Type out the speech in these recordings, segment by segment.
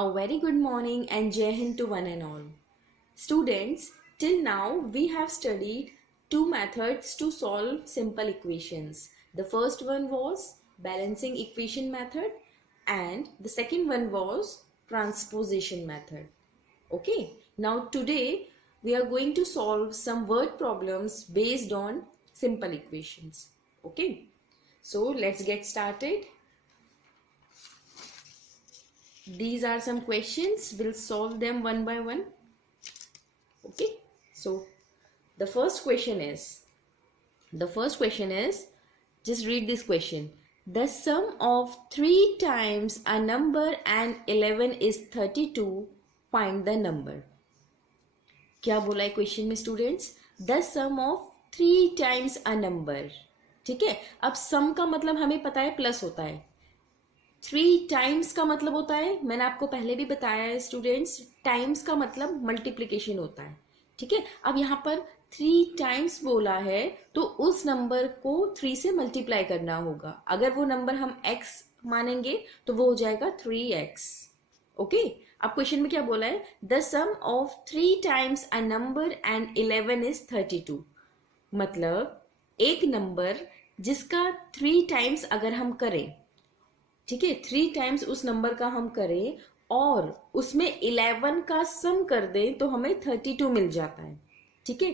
A very good morning and Jai Hind to one and all. Students, till now we have studied two methods to solve simple equations. The first one was balancing equation method and the second one was transposition method. Okay, now today we are going to solve some word problems based on simple equations. Okay, so let's get started. These are some questions. We'll solve them one by one. Okay, so the first question is just read this question. The sum of 3 times a number and 11 is 32. Find the number. क्या बोला है question में students? The sum of 3 times a number. ठीक है, अब सम का मतलब हमें पता है प्लस होता है. 3 टाइम्स का मतलब होता है, मैंने आपको पहले भी बताया है स्टूडेंट्स, टाइम्स का मतलब मल्टीप्लिकेशन होता है. ठीक है, अब यहाँ पर 3 टाइम्स बोला है तो उस नंबर को 3 से मल्टीप्लाई करना होगा. अगर वो नंबर हम x मानेंगे तो वो हो जाएगा 3x. ओके, अब क्वेश्चन में क्या बोला है? The sum of 3 times a number and 11 is 32. मतलब एक नंबर जिसका 3 टाइम्स अगर हम करें, ठीक है, 3 टाइम्स उस नंबर का हम करें और उसमें 11 का सम कर दें तो हमें 32 मिल जाता है. ठीक है,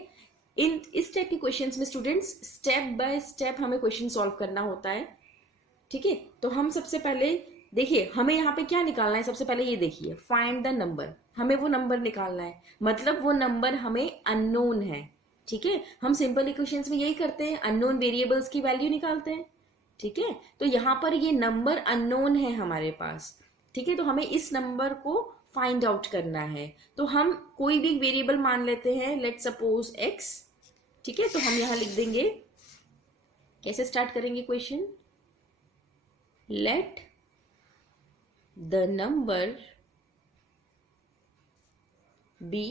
इस टाइप के क्वेश्चंस में स्टूडेंट्स स्टेप बाय स्टेप हमें क्वेश्चन सॉल्व करना होता है. ठीक है, तो हम सबसे पहले देखिए हमें यहाँ पे क्या निकालना है. सबसे पहले ये देखिए, फाइंड द नंबर. हमें वो नंबर निकालना है, मतलब वो नंबर हमें अननोन है. ठीक है, हम सिंपल इक्वेशंस में यही करते हैं, अननोन वेरिएबल्स की वैल्यू निकालते हैं. ठीक है, तो यहाँ पर ये नंबर अननोन है हमारे पास. ठीक है, तो हमें इस नंबर को फाइंड आउट करना है. तो हम कोई भी वेरिएबल मान लेते हैं, लेट सपोज x. ठीक है, तो हम यहां लिख देंगे, कैसे स्टार्ट करेंगे question? Let the number be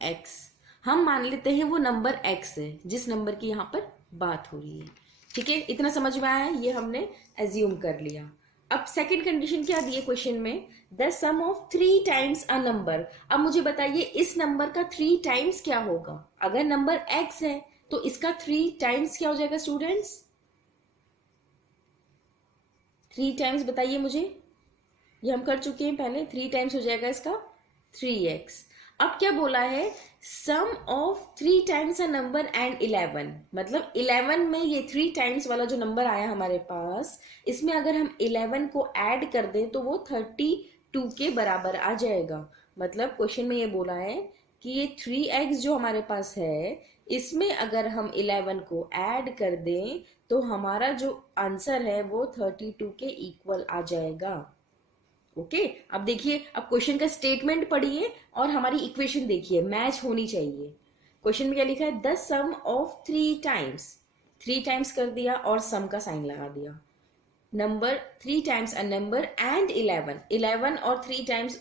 x. हम मान लेते हैं वो नंबर x है जिस नंबर की यहां पर बात हो रही है. ठीक है, इतना समझ में आया? ये हमने एज्यूम कर लिया. अब सेकंड कंडीशन क्या दी है क्वेश्चन में? The sum of 3 times a number. अब मुझे बताइए इस नंबर का 3 टाइम्स क्या होगा? अगर नंबर x है तो इसका 3 टाइम्स क्या हो जाएगा स्टूडेंट्स? 3 टाइम्स बताइए मुझे. ये हम कर चुके हैं पहले. 3 टाइम्स हो जाएगा इसका 3x. अब क्या बोला है? Sum of 3 times a number and 11. मतलब 11 में ये 3 टाइम्स वाला जो नंबर आया हमारे पास, इसमें अगर हम 11 को ऐड कर दें तो वो 32 के बराबर आ जाएगा. मतलब क्वेश्चन में ये बोला है कि ये 3x जो हमारे पास है, इसमें अगर हम 11 को ऐड कर दें तो हमारा जो आंसर है वो 32 के इक्वल आ जाएगा. ओके, अब देखिए, अब क्वेश्चन का स्टेटमेंट पढ़िए और हमारी इक्वेशन देखिए, मैच होनी चाहिए. क्वेश्चन में क्या लिखा है? The sum of 3 times. 3 times कर दिया और सम का साइन लगा दिया. Number 3 times a number and 11 और 3 टाइम्स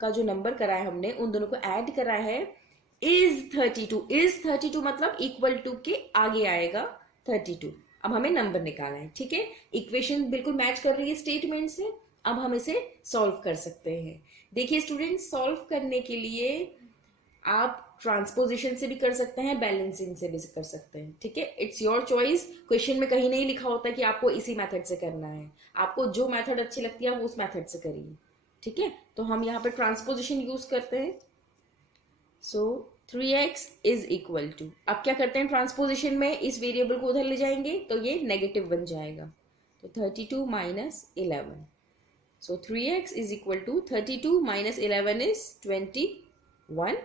का जो नंबर करा है हमने, उन दोनों को ऐड करा है, इज 32. इज 32 मतलब इक्वल टू के आगे आएगा 32. अब हमें नंबर निकालना है. ठीक है, इक्वेशन बिल्कुल मैच कर रही है स्टेटमेंट से. अब हम इसे सॉल्व कर सकते हैं. देखिए स्टूडेंट, सॉल्व करने के लिए आप ट्रांसपोजिशन से भी कर सकते हैं, बैलेंसिंग से भी कर सकते हैं. ठीक है, इट्स योर चॉइस. क्वेश्चन में कहीं नहीं लिखा होता कि आपको इसी मेथड से करना है. आपको जो मेथड अच्छी लगती है आप उस मेथड से करिए. ठीक है, तो हम यहाँ पर ट्रांसपोजिशन यूज करते हैं. सो 3x इज इक्वल टू, अब क्या करते हैं ट्रांसपोजिशन में, इस वेरिएबल को उधर ले जाएंगे तो ये नेगेटिव बन जाएगा. तो 32 minus 11. So 3x is equal to 32 minus 11 is 21.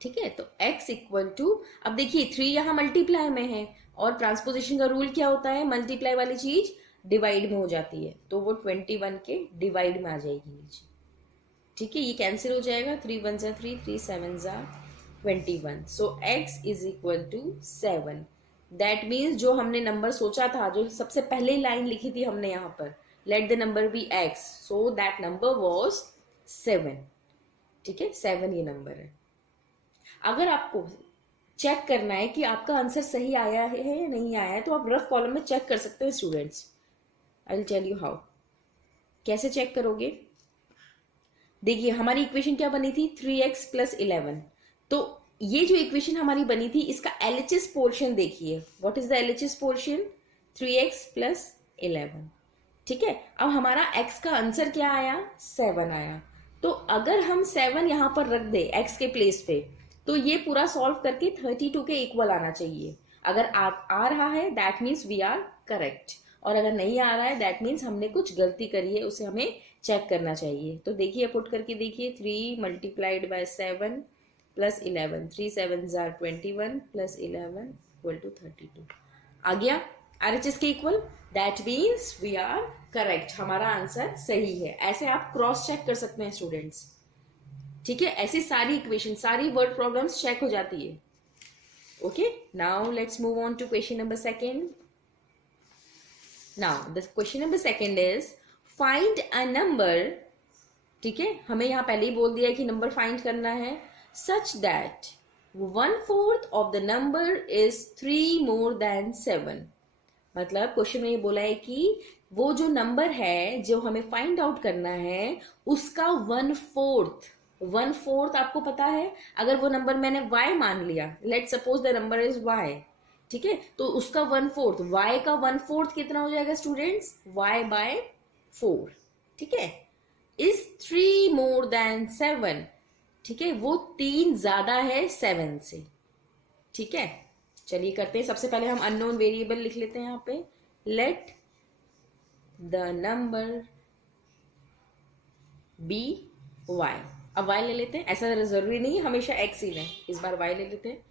ठीक है, तो x इक्वल टू, अब देखिए 3 यहाँ मल्टीप्लाई में है और ट्रांसपोजिशन का रूल क्या होता है? मल्टीप्लाई वाली चीज डिवाइड में हो जाती है, तो वो 21 के डिवाइड में आ जाएगी नीचे. ठीक है, ये कैंसिल हो जाएगा. 3 1 जा 3, 3 7 जा 21. So x is equal to 7. That means जो हमने नंबर सोचा था, जो सबसे पहले लाइन लिखी थी हमने यहाँ पर, let the number be x, so that number was 7. ठीक है, 7 ये नंबर है. अगर आपको चेक करना है कि आपका आंसर सही आया है या नहीं आया है तो आप रफ कॉलम में चेक कर सकते हैं students. I will tell you how. कैसे चेक करोगे? देखिए हमारी इक्वेशन क्या बनी थी, 3x प्लस 11। तो ये जो इक्वेशन हमारी बनी थी इसका एलएचएस पोर्शन देखिए, what is the LHS portion, 3x plus 11। ठीक है, अब हमारा x का आंसर क्या आया, 7 आया। तो अगर हम 7 यहां पर रख दे x के प्लेस पे, तो ये पूरा सॉल्व करके 32 के इक्वल आना चाहिए। अगर आ रहा है that means we are correct, और अगर नहीं आ रहा है दैट मीन्स हमने कुछ गलती करी है, उसे हमें चेक करना चाहिए। तो देखिए पुट करके देखिए, 3 मल्टीप्लाइड बाय 7 प्लस 11, 3 7 जार 21 प्लस 11 इक्वल टू 32 आ गया आरएचएस के equal. That means we are correct, हमारा आंसर सही है। ऐसे आप क्रॉस चेक कर सकते हैं स्टूडेंट्स। ठीक है, ऐसी सारी इक्वेशन, सारी वर्ड प्रॉब्लम्स चेक हो जाती है। Okay, now let's move on to question number second. Now the question number second is find a number. ठीक है, हमें यहां पहले ही बोल दिया है कि नंबर फाइंड करना है, such that 1/4 of the number is 3 more than 7। मतलब क्वेश्चन में ये बोला है कि वो जो नंबर है जो हमें फाइंड आउट करना है उसका 1/4 आपको पता है। अगर वो नंबर मैंने y मान लिया, let suppose the number is y, ठीक है, तो उसका 1/4, y का 1/4 कितना हो जाएगा स्टूडेंट्स, y/4। ठीक है, इज 3 मोर देन 7। ठीक है, वो 3 ज्यादा है 7 से। ठीक है, चलिए करते हैं। सबसे पहले हम अननोन वेरिएबल लिख लेते हैं यहाँ पे, let the number be y। अब y ले लेते हैं, ऐसा जरूरी नहीं है हमेशा x ही लें, इस बार y ले लेते हैं।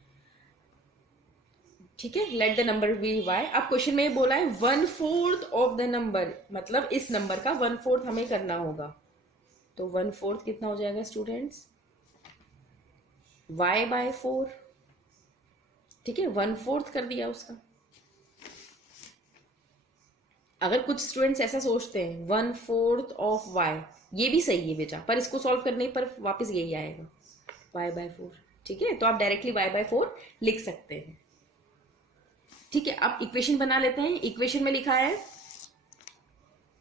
ठीक है, let the number be y। अब क्वेश्चन में ये बोला है 1/4 ऑफ द नंबर, मतलब इस नंबर का 1/4 हमें करना होगा। तो 1/4 कितना हो जाएगा स्टूडेंट्स, y/4। ठीक है, 1/4 कर दिया उसका। अगर कुछ स्टूडेंट्स ऐसा सोचते हैं 1/4 ऑफ y, ये भी सही है बेटा, पर इसको सॉल्व करने पर वापस यही आएगा y/4। ठीक है, तो आप डायरेक्टली y/4 लिख सकते हैं। ठीक है, अब इक्वेशन बना लेते हैं। इक्वेशन में लिखा है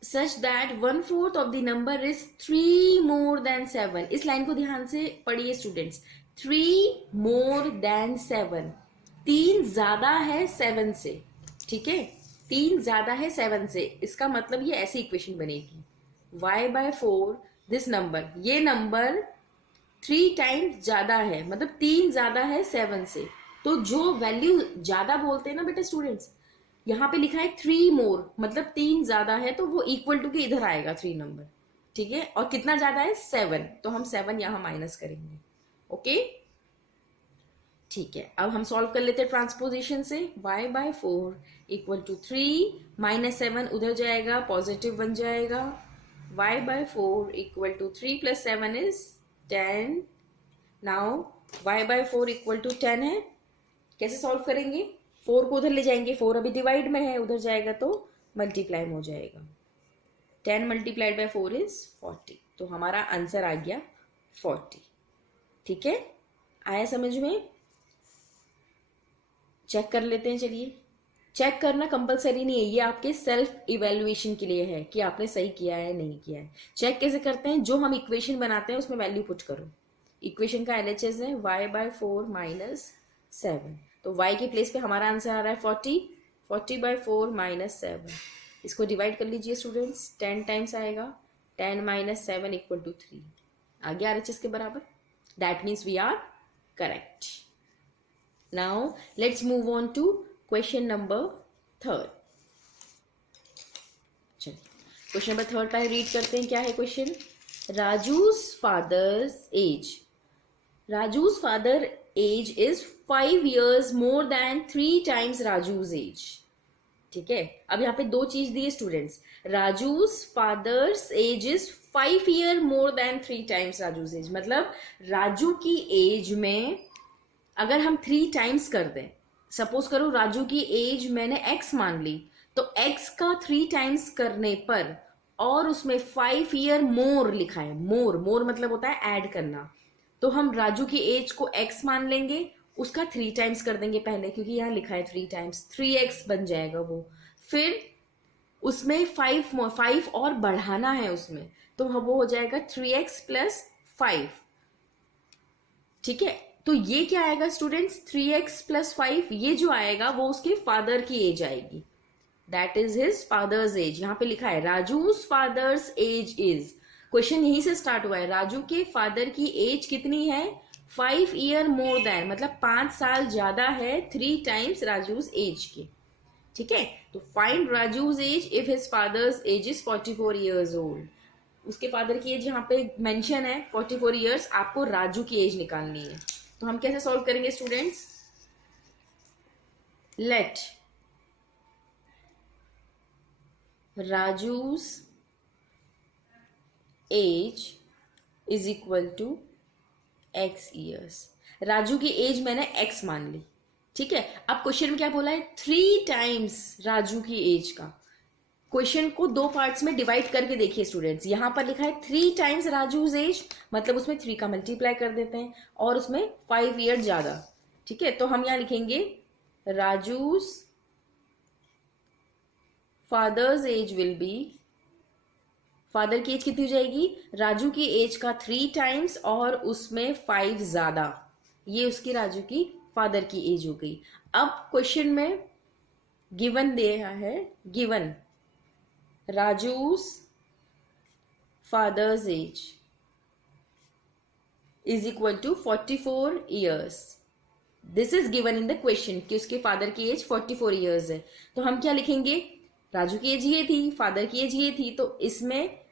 such that 1/4 of the number is 3 more than 7। इस लाइन को ध्यान से पढ़िए स्टूडेंट्स, 3 मोर देन 7, 3 ज्यादा है 7 से। ठीक है, 3 ज्यादा है 7 से, इसका मतलब ये ऐसी इक्वेशन बनेगी y/4 दिस नंबर, ये नंबर 3 टाइम्स ज्यादा है, मतलब 3 ज्यादा है 7 से। तो जो वैल्यू ज्यादा बोलते हैं ना बेटा स्टूडेंट्स, यहाँ पे लिखा है 3 मोर, मतलब 3 ज्यादा है, तो वो इक्वल टू के इधर आएगा 3 नंबर। ठीक है, और कितना ज्यादा है 7, तो हम 7 यहां माइनस करेंगे। ओके, ठीक है, अब हम सॉल्व कर लेते हैं ट्रांसपोजिशन से। y/4 इक्वल टू 3 माइनस 7 उधर जाएगा, पॉजिटिव बन जाएगा। y/4 equal to 3 plus 7 is 10। Now y/4 equal to 10 है, कैसे सॉल्व करेंगे, 4 को उधर ले जाएंगे, 4 अभी डिवाइड में है, उधर जाएगा तो मल्टीप्लाई में हो जाएगा। 10 मल्टीप्लाइड बाय 4 इज 40, तो हमारा आंसर आ गया 40। ठीक है, आया समझ में। चेक कर लेते हैं। चलिए, चेक करना कंपलसरी नहीं है, ये आपके सेल्फ इवेल्युएशन के लिए है कि आपने सही किया है नहीं किया है। चेक कैसे करते हैं, जो हम इक्वेशन बनाते हैं उसमें वैल्यू पुट करो। इक्वेशन का एलएचएस है y/4 माइनस 7, तो y के प्लेस पे हमारा आंसर आ रहा है 40, 40/4 माइनस 7। इसको डिवाइड कर लीजिए स्टूडेंट्स, 10 टाइम्स आएगा, 10 माइनस 7 इक्वल टू 3 आ गया आरएचएस के बराबर। That means we are correct. Now let's move on to question number 3rd। चलिए क्वेश्चन नंबर 3rd पहले रीड करते हैं। क्या है question, Raju's father's age। Raju's father age is 5 years more than 3 times Raju's age। ठीक है, अब यहाँ पे दो चीज दी है students, Raju's father's age is 5 year more than 3 times Raju's age, मतलब राजू की एज में अगर हम 3 टाइम्स कर दें, सपोज करो राजू की एज मैंने x मान ली, तो x का 3 टाइम्स करने पर और उसमें 5 ईयर मोर लिखा है, मोर मतलब होता है ऐड करना, तो हम राजू की एज को x मान लेंगे, उसका 3 टाइम्स कर देंगे पहले, क्योंकि यहाँ लिखा है 3 टाइम्स, 3x बन जाएगा वो। फिर उसमें 5 और बढ़ाना है उसमें, तो वो हो जाएगा 3x प्लस 5। ठीक है, तो ये क्या आएगा स्टूडेंट्स, 3x प्लस 5, ये जो आएगा वो उसके फादर की एज आएगी, that is his father's as. यहाँ पे लिखा है Raju's father's age is, question यहीं से स्टार्ट हुआ है, राजू के फादर की एज कितनी है, 5 ईयर मोर देन, मतलब 5 साल ज्यादा है 3 टाइम्स राजूज एज के। ठीक है, तो find Raju's age if his father's age is 44 years old. उसके फादर की एज यहाँ पे मेंशन है 44 ईयर्स, आपको राजू की एज निकालनी है। तो हम कैसे सॉल्व करेंगे students, let Raju's age is equal to x years. Raju की एज मैंने x मान ली। ठीक है, अब क्वेश्चन में क्या बोला है, 3 टाइम्स राजू की एज का। क्वेश्चन को 2 पार्ट्स में डिवाइड करके देखिए स्टूडेंट्स, यहां पर लिखा है 3 टाइम्स राजूज एज, मतलब उसमें 3 का मल्टीप्लाई कर देते हैं और उसमें 5 ईयर ज्यादा। ठीक है, तो हम यहां लिखेंगे Raju's father's as will be, father की एज कितनी हो जाएगी, राजू की एज का 3 टाइम्स और उसमें 5 ज्यादा, ये उसकी राजू की फादर की एज हो गई। अब क्वेश्चन में गिवन दिया है, given Raju's father's age is equal to 44 years, this is given in the question कि उसके फादर की एज 44 ईयर्स है। तो हम क्या लिखेंगे, राजू की एज ये थी, फादर की एज ये थी, तो इसमें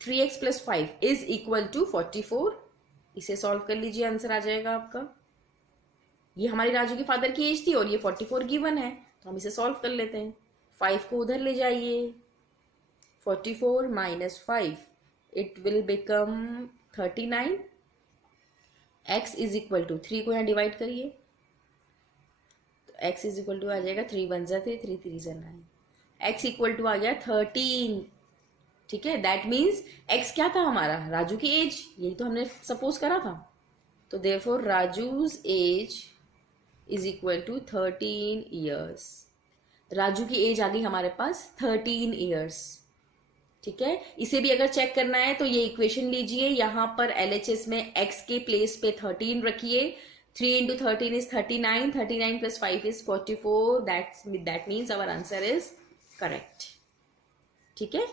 3x plus 5 is equal to 44। इसे सॉल्व कर लीजिए, आंसर आ जाएगा आपका। ये हमारी राजू की फादर की एज थी और ये 44 गिवन है, तो हम इसे सॉल्व कर लेते हैं। 5 को उधर ले जाइए, 44 minus 5 it will become 39। x is equal to 3 को यहाँ डिवाइड करिए, तो x इज इक्वल टू आ जाएगा 3 1 जा 3 3 3 जा 9, x इक्वल टू आ गया 13। ठीक है, दैट मीन्स x क्या था हमारा, राजू की एज, यही तो हमने सपोज करा था। तो therefore Raju's age is equal to 13 years. Raju की एज आ गई हमारे पास 13 ईयर्स। ठीक है, इसे भी अगर चेक करना है तो ये इक्वेशन लीजिए, यहां पर LHS में x के प्लेस पे 13 रखिए, 3 into 13 is 39, 39 plus 5 is 44, that means our answer is correct. ठीक है,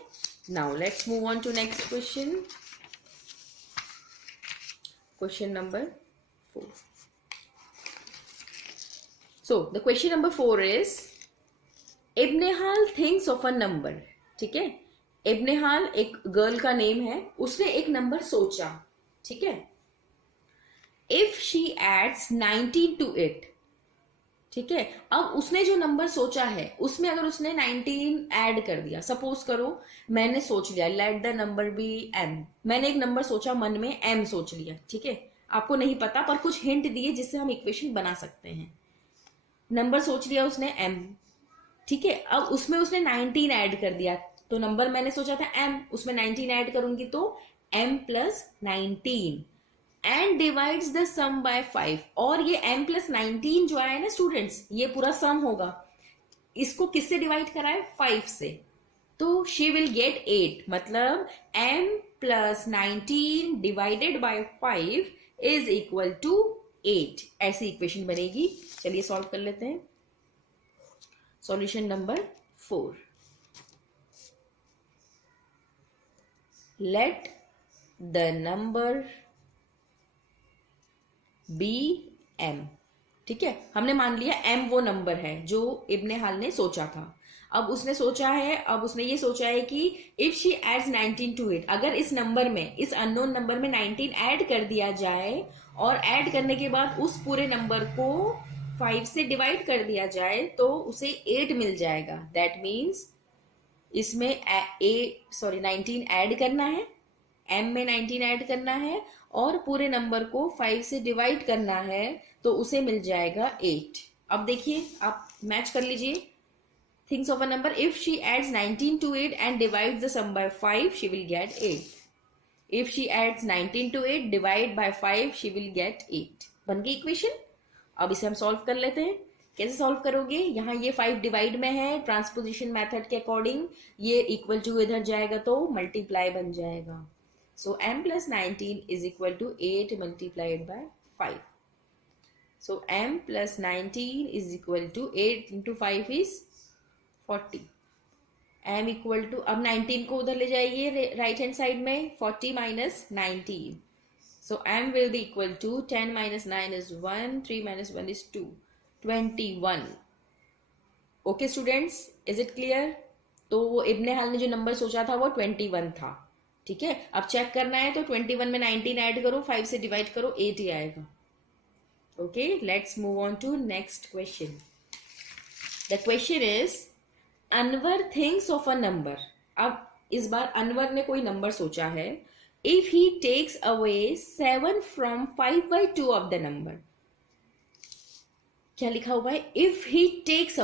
now let's move on to next question, question number 4. So the question number 4 is Ibnehal thinks of a number. ठीक है, इब्नेहाल एक girl का name है, उसने एक number सोचा। ठीक है, if she adds 19 to it. ठीक है, अब उसने जो नंबर सोचा है उसमें अगर उसने 19 ऐड कर दिया, सपोज करो मैंने सोच लिया let the number be m, मैंने एक नंबर सोचा मन में m सोच लिया। ठीक है, आपको नहीं पता पर कुछ हिंट दिए जिससे हम इक्वेशन बना सकते हैं। नंबर सोच लिया उसने m, ठीक है, अब उसमें उसने 19 ऐड कर दिया, तो नंबर मैंने सोचा था m, उसमें 19 ऐड करूंगी तो m plus 19 and divides the sum by 5। और ये m प्लस 19 जो आया ना स्टूडेंट्स, ये पूरा सम होगा, इसको किससे डिवाइड करा है, 5 से, तो शी विल गेट 8, मतलब m plus 19 divided by 5 is equal to 8, ऐसी इक्वेशन बनेगी। चलिए सॉल्व कर लेते हैं। Solution number 4, let the number be m। ठीक है, हमने मान लिया m वो नंबर है जो इब्नेहाल ने सोचा था। अब उसने सोचा है, अब उसने ये सोचा है कि if she adds 19 to it, अगर इस नंबर में, इस अननोन नंबर में 19 ऐड कर दिया जाए और ऐड करने के बाद उस पूरे नंबर को 5 से डिवाइड कर दिया जाए तो उसे 8 मिल जाएगा। दैट मीन्स इसमें 19 ऐड करना है, m में 19 ऐड करना है और पूरे नंबर को 5 से डिवाइड करना है तो उसे मिल जाएगा 8। अब देखिए, आप मैच कर लीजिए, things of a number, if she adds 19 to 8 and divides the sum by 5 she will get 8। If she adds 19 to 8 divide by 5 she will get 8। बन गई इक्वेशन। अब इसे हम सॉल्व कर लेते हैं। कैसे सॉल्व करोगे? यहाँ ये 5 डिवाइड में है, ट्रांसपोजिशन मेथड के अकॉर्डिंग ये इक्वल टू इधर जाएगा तो मल्टीप्लाई बन जाएगा. So m plus 19 is equal to 8 multiplied by 5. So m plus 19 is equal to 8 into 5 is 40. m equal to, अब 19 को उधर ले जाइए राइट हैंड साइड में, 40 minus 19. So m will be equal to 10 minus 9 is 1, 3 minus 1 is 2, 21. Okay students, is it clear? तो वो इब्ने हाल ने जो नंबर सोचा था वो 21 था. ठीक है, अब चेक करना है तो 21 में 19 ऐड करो, 5 से डिवाइड करो, 8 ही आएगा. Okay, let's move on to next question. The question is, Anwar thinks of a number. अब इस बार अनवर ने कोई नंबर सोचा है. If he takes away 7 from 5/2 of the number. क्या लिखा हुआ है? If he takes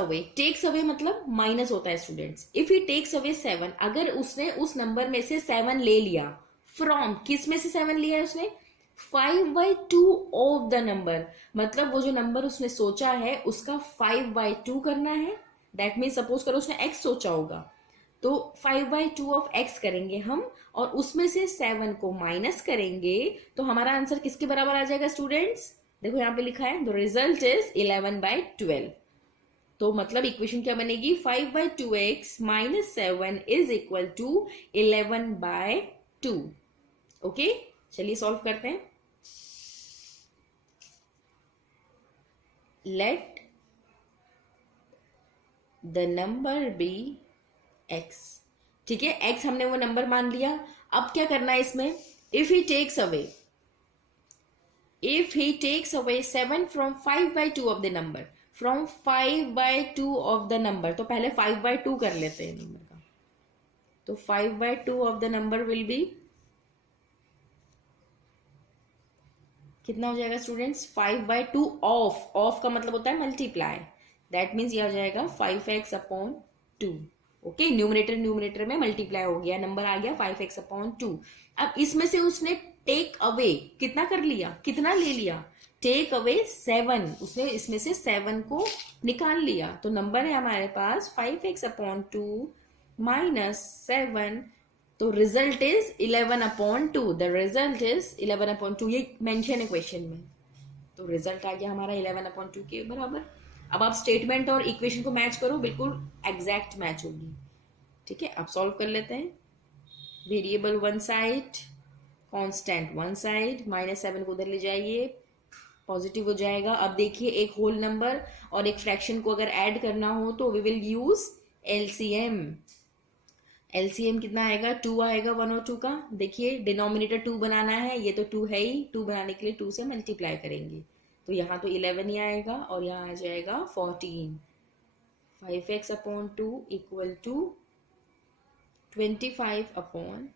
away मतलब माइनस होता है students. If he takes away 7, अगर उसने उस नंबर में से 7 ले लिया, from किस में से 7 लिया है उसने? 5/2 of the number. मतलब वो जो नंबर उसने सोचा है उसका 5/2 करना है. That means सपोज करो उसने x सोचा होगा, तो 5/2 ऑफ x करेंगे हम, और उसमें से 7 को माइनस करेंगे तो हमारा आंसर किसके बराबर आ जाएगा स्टूडेंट्स? देखो यहाँ पे लिखा है द रिजल्ट इज 11/12. तो मतलब इक्वेशन क्या बनेगी? 5/2x minus 7 is equal to 11/2. Okay, चलिए सॉल्व करते हैं. Let the number be x. ठीक है, x हमने वो नंबर मान लिया. अब क्या करना है इसमें? If he takes away 7 from 5/2 of the number, from 5/2 of the number, तो पहले 5/2 कर लेते हैं नंबर का. तो 5/2 of the number will be कितना हो जाएगा स्टूडेंट्स? 5/2 ऑफ का मतलब होता है मल्टीप्लाई. दैट मीन्स यह हो जाएगा 5x/2. ओके, न्यूमरेटर में मल्टीप्लाई हो गया, नंबर आ गया 5x/2. अब इसमें से उसने टेक अवे कितना कर लिया, कितना ले लिया? Take away 7. उसने इसमें से 7 को निकाल लिया, तो नंबर है हमारे पास 5x/2 माइनस 7. तो result is 11/2. The result is 11/2. ये मेंशन है क्वेश्चन में, तो रिजल्ट आ गया हमारा 11/2 के बराबर. अब आप स्टेटमेंट और इक्वेशन को मैच करो, बिल्कुल एग्जैक्ट मैच होगी. ठीक है, अब सॉल्व कर लेते हैं. Variable one side, constant one side, -7 को उधर ले जाइए, पॉजिटिव हो जाएगा. अब देखिए, एक होल नंबर और एक फ्रैक्शन को अगर ऐड करना हो तो we will use LCM. LCM कितना आएगा? 2 आएगा 1 और 2 का. देखिए, डिनोमिनेटर 2 बनाना है, ये तो 2 है ही. 2 बनाने के लिए 2 से मल्टीप्लाई करेंगे, तो यहाँ तो 11 ही आएगा और यहाँ आ जाएगा 14. 5x/2 equal to 25/2.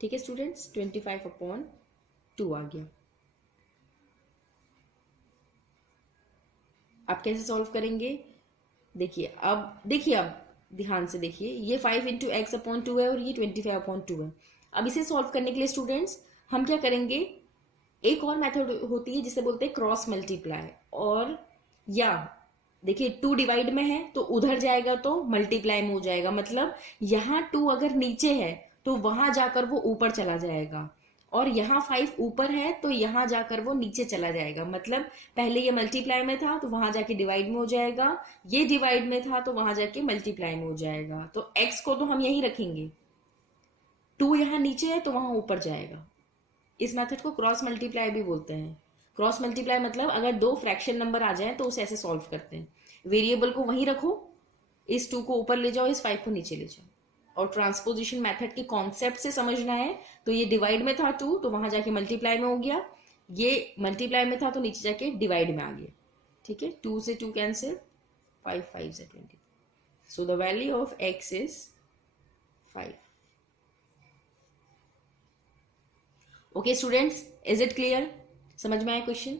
ठीक है स्टूडेंट्स, 25/2 आ गया. आप कैसे सॉल्व करेंगे? देखिए अब ध्यान से देखिए, ये 5 into x/2 है और ये 25/2 है. अब इसे सॉल्व करने के लिए स्टूडेंट्स हम क्या करेंगे? एक और मेथड होती है जिसे बोलते हैं क्रॉस मल्टीप्लाई. और या देखिए 2 डिवाइड में है तो उधर जाएगा तो मल्टीप्लाई में हो जाएगा. मतलब यहाँ 2 अगर नीचे है तो वहां जाकर वो ऊपर चला जाएगा, और यहाँ 5 ऊपर है तो यहाँ जाकर वो नीचे चला जाएगा. मतलब पहले ये मल्टीप्लाई में था तो वहां जाके डिवाइड में हो जाएगा, ये डिवाइड में था तो वहां जाके मल्टीप्लाई में हो जाएगा. तो x को तो हम यही रखेंगे, 2 यहाँ नीचे है तो वहां ऊपर जाएगा. इस मेथड को क्रॉस मल्टीप्लाई भी बोलते हैं. क्रॉस मल्टीप्लाई मतलब अगर 2 फ्रैक्शन नंबर आ जाए तो उसे ऐसे सॉल्व करते हैं. वेरिएबल को वहीं रखो, इस 2 को ऊपर ले जाओ, इस 5 को नीचे ले जाओ. और ट्रांसपोजिशन मेथड के कॉन्सेप्ट से समझना है तो ये डिवाइड में था 2 तो वहां जाके मल्टीप्लाई में हो गया, ये मल्टीप्लाई में था तो नीचे जाके डिवाइड में आ गया. ठीक है, 2 से 2 कैंसिल, 5 5 से 20. So the value of x is 5. Okay students, is it clear? समझ में आया क्वेश्चन?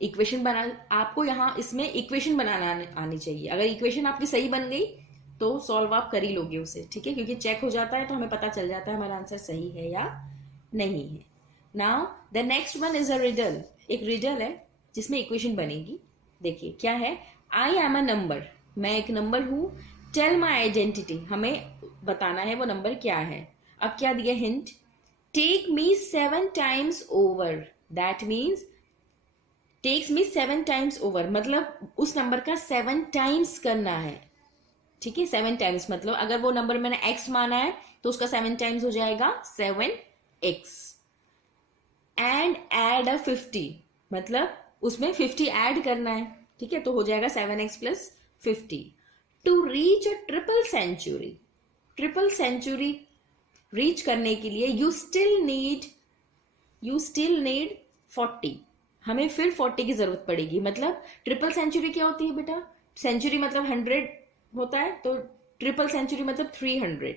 इक्वेशन बना, आपको यहाँ इसमें इक्वेशन बनाना आनी चाहिए. अगर इक्वेशन आपकी सही बन गई तो सॉल्व आप कर ही लोगे उसे. ठीक है, क्योंकि चेक हो जाता है तो हमें पता चल जाता है हमारा आंसर सही है या नहीं है. Now the next one is a riddle. एक रिडल है जिसमें इक्वेशन बनेगी। देखिए क्या है, आई एम अ नंबर, मैं एक नंबर हूं, टेल माई आइडेंटिटी, हमें बताना है वो नंबर क्या है। अब क्या दिया hint, take me 7 times over, that means takes me 7 times over, मतलब उस नंबर का 7 टाइम्स करना है। ठीक है, 7 टाइम्स मतलब अगर वो नंबर मैंने x माना है तो उसका 7 टाइम्स हो जाएगा 7x। एंड एड अ 50, मतलब उसमें 50 ऐड करना है। ठीक है, तो हो जाएगा 7x plus 50। To reach a triple century, triple century reach करने के लिए यू स्टिल नीड 40, हमें फिर 40 की जरूरत पड़ेगी। मतलब ट्रिपल सेंचुरी क्या होती है बेटा, सेंचुरी मतलब 100 होता है, तो ट्रिपल सेंचुरी मतलब 300।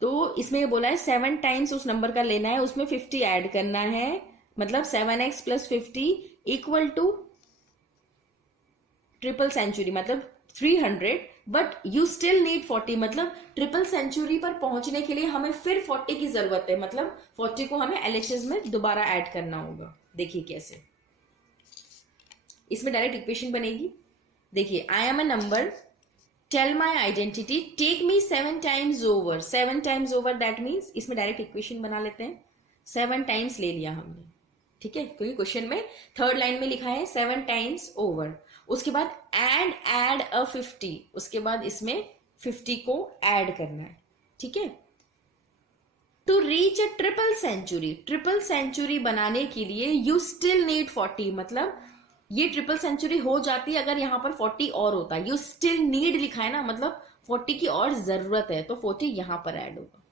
तो इसमें ये बोला है 7 टाइम्स उस नंबर का लेना है, उसमें 50 ऐड करना है, मतलब 7x plus 50 equal to triple century मतलब 300, बट यू स्टिल नीड 40, मतलब ट्रिपल सेंचुरी पर पहुंचने के लिए हमें फिर 40 की जरूरत है, मतलब 40 को हमें एलएचएस में दोबारा ऐड करना होगा। देखिए कैसे, इसमें डायरेक्ट इक्वेशन बनेगी। देखिए, I am a number, tell my identity, take me 7 times over, 7 times over that means इसमें डायरेक्ट इक्वेशन बना लेते हैं। 7 टाइम्स ले लिया हमने, ठीक है, क्योंकि क्वेश्चन में थर्ड लाइन में लिखा है 7 टाइम्स ओवर। उसके बाद एड अ 50, उसके बाद इसमें 50 को ऐड करना है। ठीक है, to reach a triple century, triple century बनाने के लिए यू स्टिल नीड 40, मतलब ये ट्रिपल सेंचुरी हो जाती अगर यहां पर 40 और होता। यू स्टिल नीड लिखा है ना, मतलब 40 की और जरूरत है, तो 40 यहां पर ऐड होगा।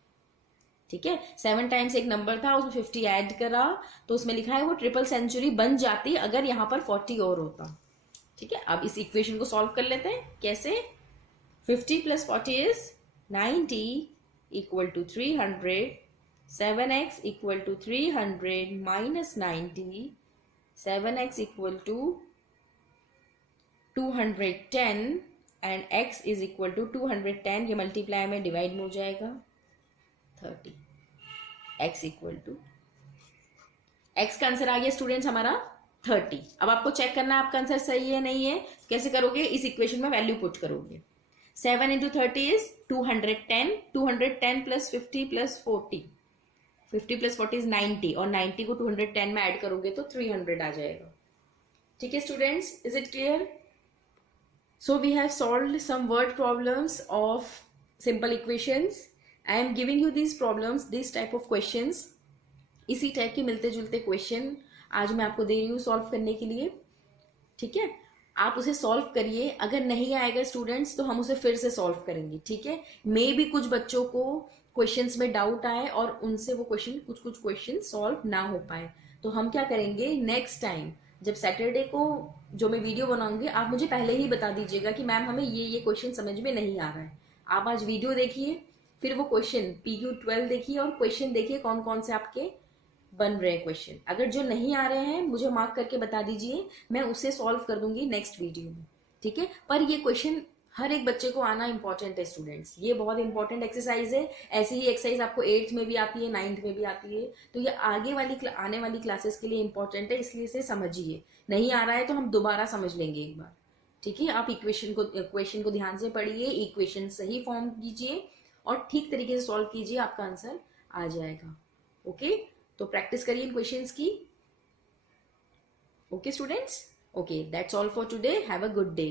ठीक है, 7 टाइम्स एक नंबर था, उसमें 50 ऐड करा, तो उसमें लिखा है वो ट्रिपल सेंचुरी बन जाती अगर यहां पर 40 और होता। ठीक है, अब इस इक्वेशन को सॉल्व कर लेते हैं। कैसे, 50 plus 40 is 90 equal to 300, 7x equal to 300 minus 90, 7x equal to 210 and x is equal to 210, ये मल्टीप्लाई में डिवाइड में हो जाएगा 30, x इक्वल टू, x का आंसर आ गया स्टूडेंट्स हमारा 30। अब आपको चेक करना है आपका आंसर सही है नहीं है, कैसे करोगे, इस इक्वेशन में वैल्यू पुट करोगे। 7 into 30 is 210, 210 plus 50 plus 40, 50 plus 40 is 90, और 90 को 210 में ऐड करोगे तो 300 आ जाएगा। ठीक है students, is it clear? So we have solved some word problems of simple equations. I am giving you these problems, these type of questions. इसी type के मिलते जुलते क्वेश्चन आज मैं आपको दे रही हूँ सॉल्व करने के लिए। ठीक है, आप उसे सॉल्व करिए, अगर नहीं आएगा स्टूडेंट्स तो हम उसे फिर से सॉल्व करेंगे। ठीक है, मे भी कुछ बच्चों को क्वेश्चंस में डाउट आए और उनसे वो क्वेश्चन कुछ क्वेश्चन सॉल्व ना हो पाए, तो हम क्या करेंगे, नेक्स्ट टाइम जब सैटरडे को जो मैं वीडियो बनाऊंगी आप मुझे पहले ही बता दीजिएगा कि मैम हमें ये क्वेश्चन समझ में नहीं आ रहा है। आप आज वीडियो देखिए, फिर वो क्वेश्चन PQ12 देखिए और क्वेश्चन देखिए कौन कौन से आपके बन रहे हैं क्वेश्चन। अगर जो नहीं आ रहे हैं मुझे मार्क करके बता दीजिए, मैं उसे सॉल्व कर दूंगी नेक्स्ट वीडियो में। ठीक है, पर ये क्वेश्चन हर एक बच्चे को आना इंपॉर्टेंट है स्टूडेंट्स, ये बहुत इंपॉर्टेंट एक्सरसाइज है। ऐसी ही एक्सरसाइज आपको 8th में भी आती है, 9th में भी आती है, तो ये आगे वाली आने वाली क्लासेस के लिए इंपॉर्टेंट है, इसलिए इसे समझिए। नहीं आ रहा है तो हम दोबारा समझ लेंगे एक बार। ठीक है, आप क्वेश्चन को ध्यान से पढ़िए, इक्वेशन सही फॉर्म कीजिए और ठीक तरीके से सॉल्व कीजिए, आपका आंसर आ जाएगा। ओके, तो प्रैक्टिस करिए इन क्वेश्चंस की। Okay students, okay, that's all for today, have a good day.